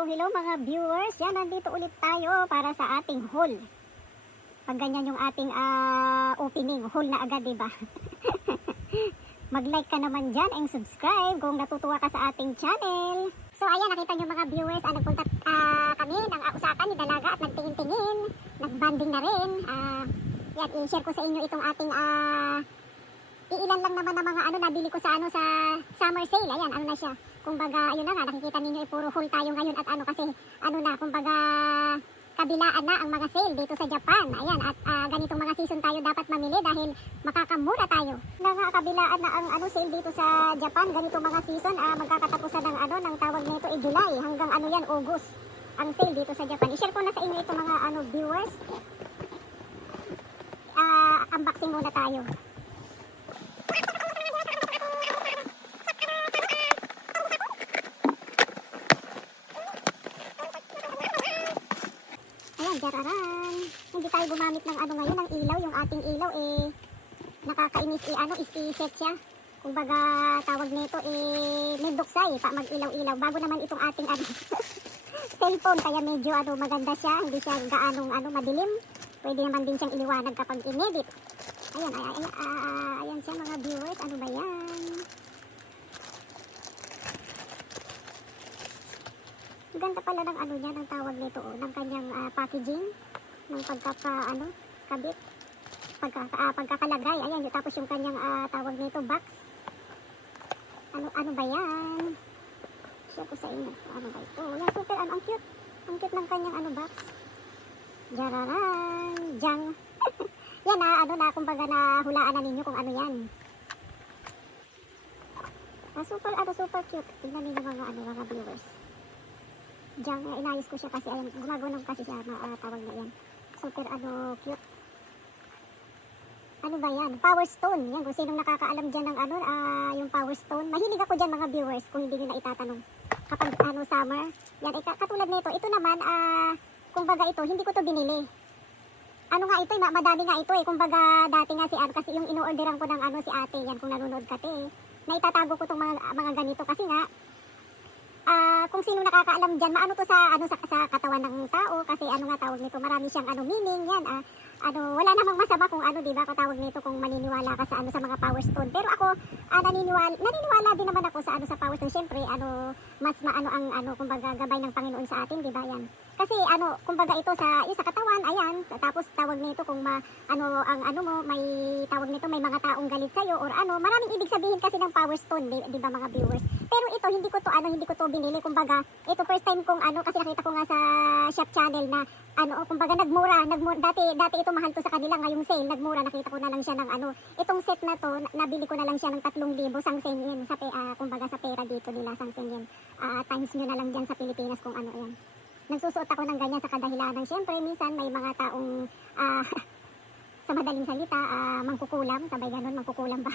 Hello mga viewers. Yan, nandito ulit tayo para sa ating haul. Pag ganyan yung ating opening, haul na agad, diba? Mag-like ka naman dyan and subscribe kung natutuwa ka sa ating channel. So ayan, nakita nyo mga viewers, nagpunta kami ng Osaka ni Dalaga at nagtingin-tingin. Nagbanding na rin. Yan, i-share ko sa inyo itong ating iilan lang naman na mga nabili ko sa sa summer sale. Ayan, na siya. Kumbaga, ayun na nga, nakikita ninyo, puro haul tayo ngayon at kasi, kumbaga, kabilaan na ang mga sale dito sa Japan. Ayan, at ganitong mga season tayo dapat mamili dahil makakamura tayo. Kabilaan na ang sale dito sa Japan, ganitong mga season, magkakatapusan ng ng tawag nito July hanggang August. Ang sale dito sa Japan. I-share ko na sa inyo itong mga viewers. Unboxing muna tayo. Jararan. Hindi tayo gumamit ng ngayon, ng ilaw, yung ating ilaw nakakainis i-set siya. Kumbaga tawag nito may duksay pa mag-ilaw-ilaw bago naman itong ating cellphone, kaya medyo maganda siya, hindi siya gaanong madilim. Pwede naman din siyang iliwanag kapag inedit. Ayan, ayan siya mga viewers, ano ba yan? Ganda pala ng niya, ng tawag nito, ng kanyang packaging, ng kabit, pagkakalagay. Ayan, tapos yung kanyang tawag nito box. Ano ba yan? Share ko sa inyo. Ano ba ito? Yan, super, ang cute. Ang cute ng kanyang box. Jararan, jang. Yan kumbaga hulaan na ninyo kung ano yan. Super cute. Tingnan ninyo mga viewers. Diyan, inayos ko siya kasi ayan, gumagunong kasi siya, tawag na yan. Super cute. Ano ba yan? Power Stone. Yan, kung sinong nakakaalam dyan ng yung Power Stone. Mahilig ako dyan mga viewers kung hindi nyo na itatanong. Kapag summer. Yan, katulad nito. Ito naman, kumbaga ito, hindi ko to binili. Ito, madami nga ito Kumbaga dati nga kasi yung ino-orderan ko ng si ate, yan kung nanonood ka naitatago ko tong mga ganito kasi nga, kung sino nakakaalam dyan, maano to sa katawan ng tao kasi nga tawag nito, marami siyang meaning yan. Wala namang masama kung diba, katawag nito kung maniniwala ka sa sa mga Power Stone. Pero ako naniniwala din naman ako sa Power Stone. Syempre mas ang kumbaga gabay ng Panginoon sa atin, diba yan. Kasi kumbaga ito sa katawan, ayan, tapos tawag nito kung mo may tawag nito, may mga taong galit sa iyo or maraming ibig sabihin kasi ng Power Stone, diba mga viewers. Pero ito hindi ko to binili, kumbaga ito first time kong kasi nakita ko nga sa shop channel na kumbaga nagmura, dati ito mahal to sa kanila, ngayong sale nagmura, nakita ko na lang siya ng itong set na to, nabili ko na lang siya ng 3,000 sang yen sa kumbaga sa pera dito nila, sang yen. Times nyo na lang dyan sa Pilipinas kung yan. Nagsusuot ako ng ganyan sa kadahilanan. Siyempre, minsan may mga taong sa madaling salita, mangkukulam, sabay ganun, mangkukulam ba?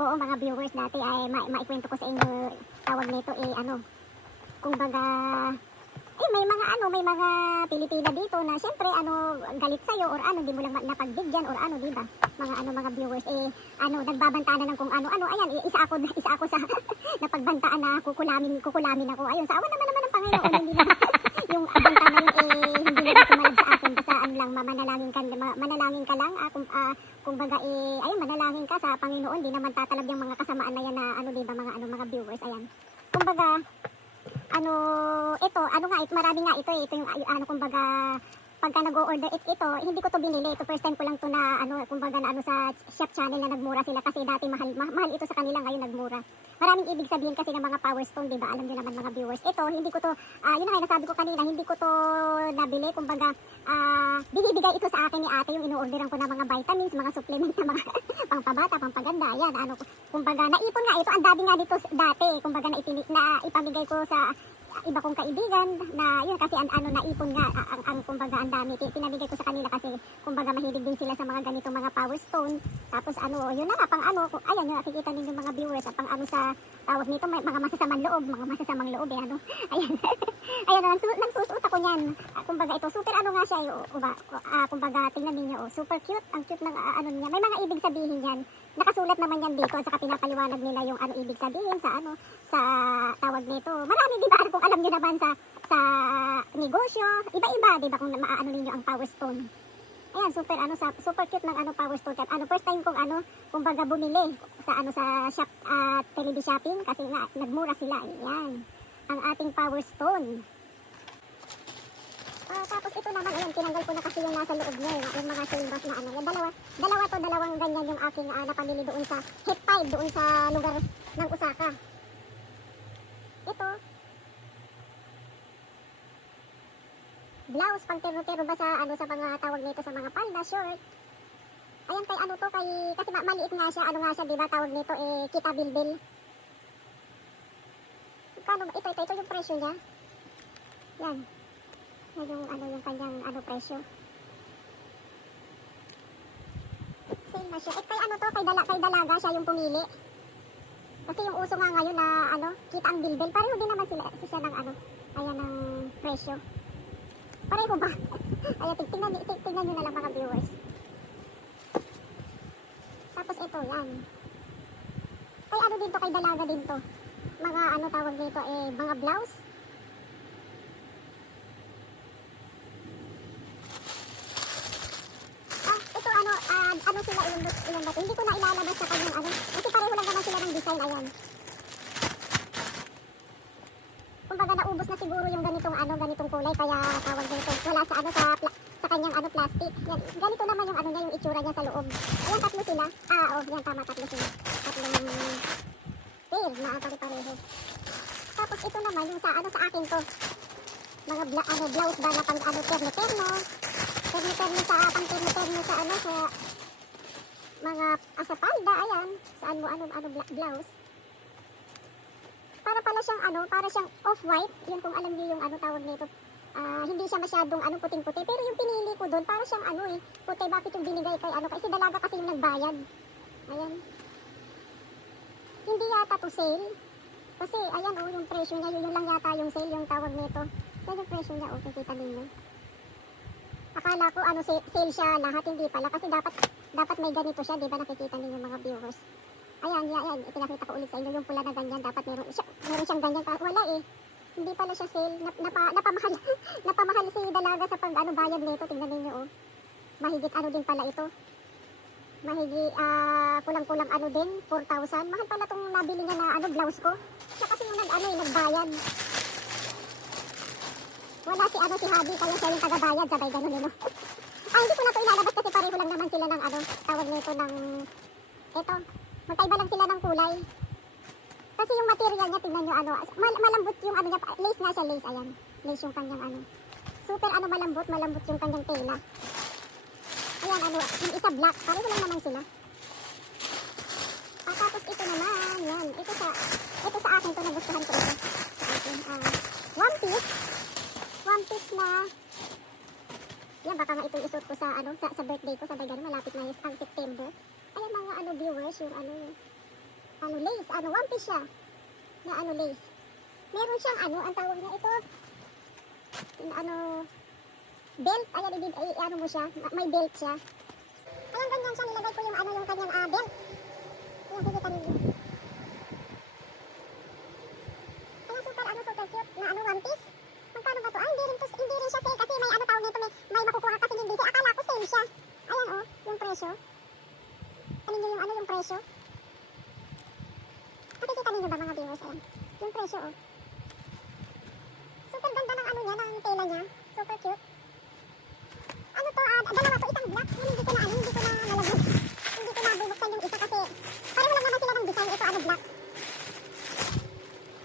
Oo, mga viewers, dati ay maikwento ko sa inyo, tawag nito kumbaga, may mga Pilipina dito na siyempre galit sa'yo or di mo lang napagbigyan or diba? Mga viewers nagbabanta na ng kung ayan, isa ako sa napagbantaan na kukulamin ako. Ayun, sa awan naman ng Panginoon, hindi na yung banta na yun hindi na tumalab sa akin, basta lang manalangin ka lang, kumbaga ayun, manalangin ka sa Panginoon, di naman tatalab yung mga kasamaan na yan na diba, mga viewers, ayan. Kumbaga marami nga ito yung kumbaga pagka nag-o-order ito, hindi ko to binili. Ito first time ko lang to na kumbaga na sa shop channel na nagmura sila kasi dati mahal ito sa kanila, ngayon nagmura. Maraming ibig sabihin kasi ng mga Power Stone, diba? Alam niyo naman mga viewers. Ito, hindi ko to yun na nasabi ko kanina, hindi ko to nabili, kumbaga binibigay ito sa akin ni ate, yung ino-orderan ko na mga vitamins, mga supplement na mga pangpabata, pampaganda. Yan, kumbaga naipon nga ito, ang dami nga dito dati, kumbaga na ipamigay ko sa iba kong kaibigan na yun kasi naipon nga ang kumbaga ang dami, pinabigay ko sa kanila kasi kumbaga mahilig din sila sa mga ganitong mga Power Stone. Tapos yun na nga, pang ayan yung nakikita ninyo mga viewers, pang sa tawag nito, may mga masasamang loob ayan ayan, nagsusuot ako niyan. Kumbaga ito super nga siya kumbaga tingnan niyo, super cute, ang cute ng niya, may mga ibig sabihin yan. Nakasulat naman yan dito, saka pinapaliwanag nila yung ibig sabihin sa sa tawag nito. Marami, di ba? Kung alam niyo naman sa sa negosyo, iba-iba, 'di ba, kung maaano ninyo ang Power Stone. Ayan, super cute ng Power Stone. First time kong kumbaga bumili sa sa shop at Tele Shopping kasi nga nagmura sila. Ayan, ang ating Power Stone. Tapos ito naman, ayan, tinanggal ko na kasi yung nasa loob niya, yung mga silver na Yung dalawang ganyan yung aking napamili doon sa Hit 5, doon sa lugar ng Osaka. Ito, blouse, pang terno-terno ba sa sa mga tawag nito, sa mga palda, short. Ayan, kay kasi maliit nga siya, di ba, tawag nito, kita bilbil. Ito yung presyo niya. Yan. Yung kanyang presyo. Sale na siya. Kay dalaga siya yung pumili. Kasi yung uso nga ngayon na kita ang bilbil. Pareho din naman siya ng ayan ang presyo. Pareho ba? Ayan, tingnan nyo na lang mga viewers. Tapos ito, yan. Kay kay dalaga din to. Mga tawag nito, mga blouse. Sila ilang bato. Hindi ko na ilalabas sa kanyang kasi pareho lang naman sila ng design. Ayan. Kumbaga naubos na siguro yung ganitong kulay, kaya tawag nito. Wala sa kanyang plastic. Yan. Ganito naman yung niya, yung itsura niya sa loob. Ayan, tatlo sila. Yan, tama, tatlo sila. Tatlong pair na pare-pareho. Tapos ito naman yung sa akin to. Mga blouse ba na pang terno-terno. Terno-terno sa pang-terno-terno sa sa mga palda, ayan. Saan mo blouse. Para siyang off-white. Yun, kung alam niyo yung tawag nito. Hindi siya masyadong puting-puti. Pero yung pinili ko doon, para siyang puti. Bakit yung binigay kay kasi dalaga kasi yung nagbayad. Ayan. Hindi yata to sale. Kasi ayan yung presyo niya, yun lang yata yung sale, yung tawag nito. Yan yung presyo niya, kita ninyo. Akala ko sale siya lahat, hindi pala kasi dapat may ganito siya, 'di ba, nakikita niyo mga viewers. Ayan, ipinakita ko ulit sa inyo yung pula na ganyan, dapat meron siyang ganyan, wala Hindi pala siya sale, napamahal. Napamahal si dalaga sa bayad nito, tingnan niyo Mahigit din pala ito. Mahigit kulang-kulang din, 4,000. Mahal pala tong nabili niya na blouse ko. Siya kasi yung nagbayad. Wala si Habi, kaya siya yung tagabayad, sabay ganun hindi ko na ito ilalabas kasi pareho lang naman sila ng tawag nito ng ito. Magkaiba lang sila ng kulay. Kasi yung material niya, tingnan nyo malambot yung niya, lace nga siya, lace, ayan. Lace yung kanyang super malambot yung kanyang tela. Ayan, yung isa black, pareho lang naman sila. Tapos ito naman, yan. Ito sa akin to, nagustuhan ko ito. One piece na, yan, baka nga itong isuot ko sa birthday ko, sabay ganun, malapit na ang September. Ayan mga viewers, yung lace, one piece siya, na lace. Meron siyang ang tawag niya ito, belt, ayan, mo siya, may belt siya. Ayan, ganyan siya, nilagay ko yung yung kanyang belt. Ayan, kikita ninyo. Ayan, super cute, na one piece. Magkano ba to? Hindi rin siya sale kasi may tawag nito, may makukuha kasi hindi. Akala ko sale siya. Ayan yung presyo. Ano yung presyo? Nakikita ninyo ba mga viewers? Ayan, yung presyo Super ganda ng niya, ng tela niya. Super cute. Dalawa to, isang black. Hindi ko na nalagyan. Hindi ko nabubuksan yung isa kasi pareho lang naman sila ng design. Ito black.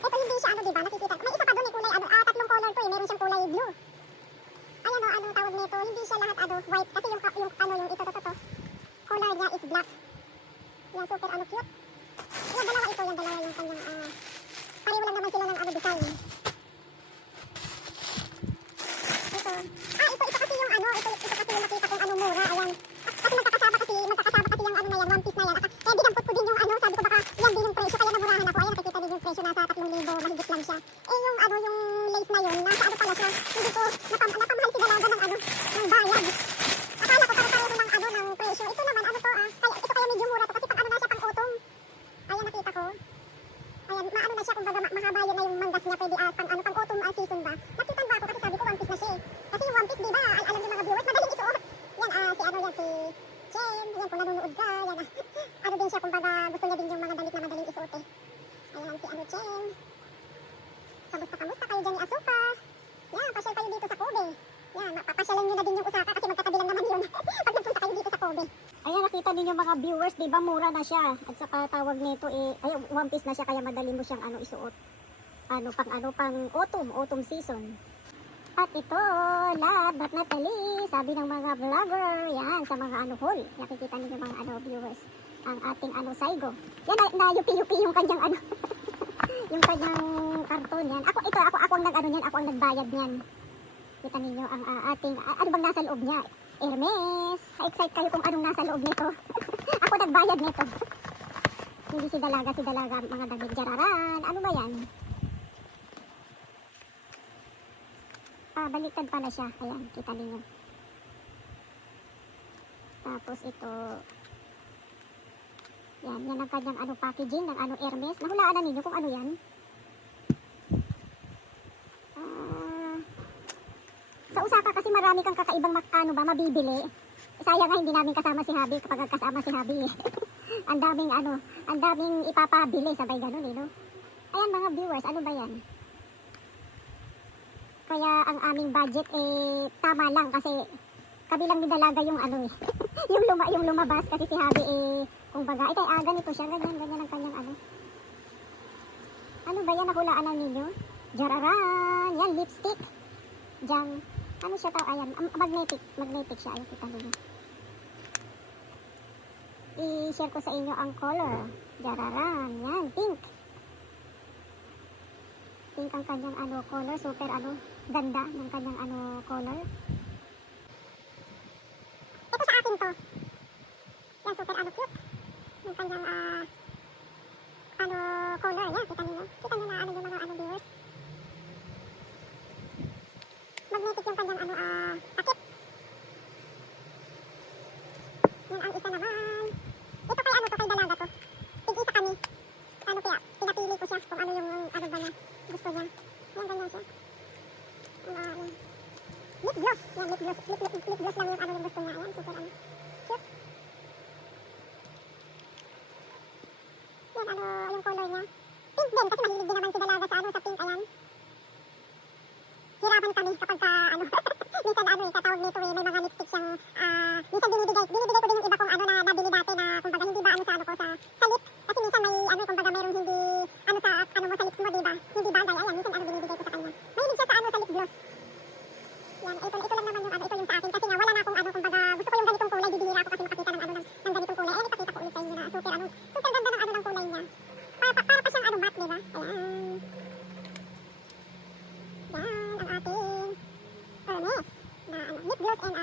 Ito hindi siya diba, nakikita. May isa pa doon, kulay tatlong color to meron siyang kulay blue. Ayan tawag nito, hindi siya lahat white kasi yung ito color niya is black. Yan, super cute. Yan, dalawa yung kanyang pareho lang naman sila ng design. Ito kasi yung nakita kong mura. Ayan. Kasi magkakasama kasi yung na yan, one piece na yan. Kaya dinampot ko din yung sabi ko baka yan din yung presyo, kaya namurahan ako. Ayan, nakikita din yung presyo, nasa 3,000, mahigit lang siya. Yung lace na yun, nasa pala siya. Hindi ko, napamahal si dalaga ng ng bayad. Akala ko pareho ng presyo. Ito naman, kaya ito kaya medyo mura to kasi pang na siya, pang autumn. Ayan, nakita ko. Ayan, na siya, kumbaga mahaba yun na yung manggas niya, pwede pang autumn season ba. Nakita One Piece na siya eh. Kasi yung One Piece, di ba, alam ng mga viewers, madaling isuot. Yan, si ano yan, si Chen. Yan, kung nanonood ka, yan ano din siya, kumbaga gusto niya din yung mga damit na madaling isuot eh. Ayan, si ano Chen. Kamusta kayo dyan ni Asuka? Yan, pasyal kayo dito sa Kobe. Yan, papasyalan nyo na din yung Osaka kasi magkatabi lang naman yun. Pag nagpunta kayo dito sa Kobe. Ayan, nakita ninyo mga viewers, di ba mura na siya. At saka tawag nito eh, ay, One Piece na siya kaya madali mo siyang isuot. Pang autumn season. At ito, last but not the least, sabi ng mga vlogger, yan, sa mga haul. Nakikita niyo mga viewers, ang ating Saigo. Yan, na-yupi-yupi yung kanyang yung kanyang karton yan. Ako ang ako ang nagbayad niyan. Kita niyo ang ating, ano bang nasa loob niya? Hermes. Excite kayo kung anong nasa loob nito. Ako nagbayad nito. Hindi si dalaga, mga damit jararan. Ano ba yan? Baliktad pala siya. Ayan, kita niyo. Tapos ito, yan ang kanyang packaging ng Hermes. Nahulaan na ninyo kung ano yan. Sa Osaka kasi marami kang kakaibang mabibili. Sayang nga hindi namin kasama si Habi kapag kasama si Habi. ang daming ipapabili sabay ganun eh, no? Ayan mga viewers, ano ba yan? Kaya ang aming budget eh tama lang kasi kabilang ni dalaga yung yung lumabas kasi si Habi eh kumbaga ganito siya, ganyan ang kanyang Ano ba yan, nahulaan na ninyo? Jararan, yan lipstick. Jang, ano siya tao? Ayan, magnetic siya. Ayun, kita ninyo. I-share ko sa inyo ang color. Jararan, yan, pink. Pink ang kanyang color, super ganda ng kanyang color. Ito sa akin to. Yan, super cute. Yung kanyang color, yan, kita niyo na yung mga viewers. Magnetic yung kanyang takip. Yan ang isa naman. Ito kay kay dalaga to. Tig-isa kami. Kaya pinapili ko siya kung ano yung ba niya gusto niya. Yan, ganyan siya. Lip gloss. Yan, lip gloss lang yung gusto niya. Yan, super cute. Yan, yung color niya. Pink din, kasi mahilig din naman si dalaga sa pink. Ayan. Hirapan kami kapag minsan katawag nito eh, may mga lipstick siyang minsan binibigay ko din yung iba kong na nabili dati na kumbaga hindi ba sa lips, kasi minsan may kumbaga mayroong hindi mo sa lips mo, diba? Hindi bagay, ayan, minsan binibigay ko sa kanya. Mahilig siya sa lip gloss. Yan, ito lang naman yung ito yung sa akin kasi nga wala na akong kumbaga gusto ko yung ganitong kulay, bibihira ako kasi makita ng ng ganitong kulay. Eh, ipakita ko ulit sa inyo na super ganda ng ng kulay niya. Para pa siyang matte, diba? Ayan. Yan, ang ating Hermes na lip gloss and